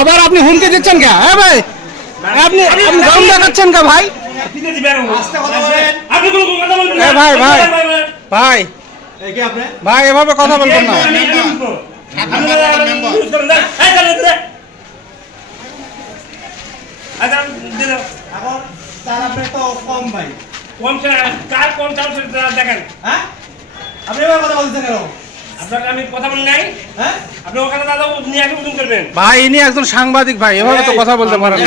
আবার আপনি হুমকি দিচ্ছেন কে? হ্যাঁ ভাই, আপনি গরম দেখাচ্ছেন কে ভাই? ভাই ভাই ভাই ভাই এভাবে কথা বলবেন না। ভাই ইনি একজন সাংবাদিক ভাই, এভাবে তো কথা বলতে পারেন না।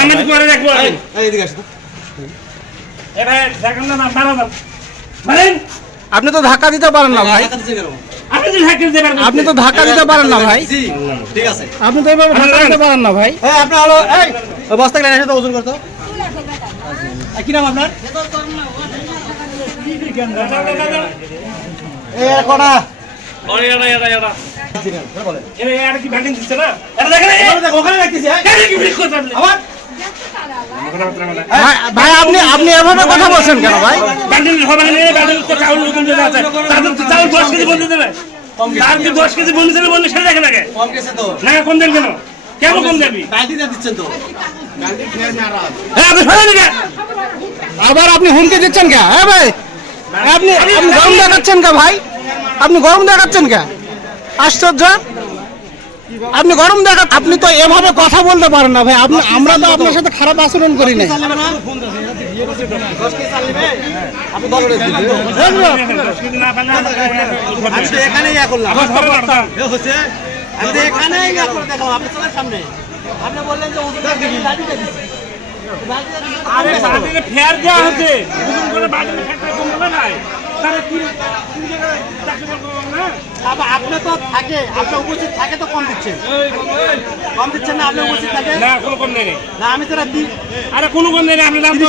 আপনি তো ধাক্কা দিতে পারেন না ভাই, আপনি তো ধাক্কা দিতে পারেন না ভাই, ঠিক আছে আপনি তো এভাবে ধাক্কা দিতে পারেন না ভাই। আপনি হলো এই বস্তা কিনে এসে তো ওজন করতো। কি নাম আপনার? কোনা ভাই আপনি আপনি এভাবে কথা বলছেন কেন ভাই? আবার আপনি হুমকি দিচ্ছেন কে? হ্যাঁ ভাই, আপনি গরম দেখাচ্ছেন কে ভাই? আপনি গরম দেখাচ্ছেন কে? আশ্চর্য, আপনি গরম দেখাচ্ছেন। আপনি তো এভাবে কথা বলতে পারেন না ভাই। আপনি আমরা তো আপনার সাথে খারাপ আচরণ করি না। আপনি তো থাকে, আপনার উপস্থিত থাকে তো কম দিচ্ছেন না? আপনি উপস্থিত থাকে না, কোনো কম নেই না। আমি তো আরে কোনো কম নেই, আপনি দাম তো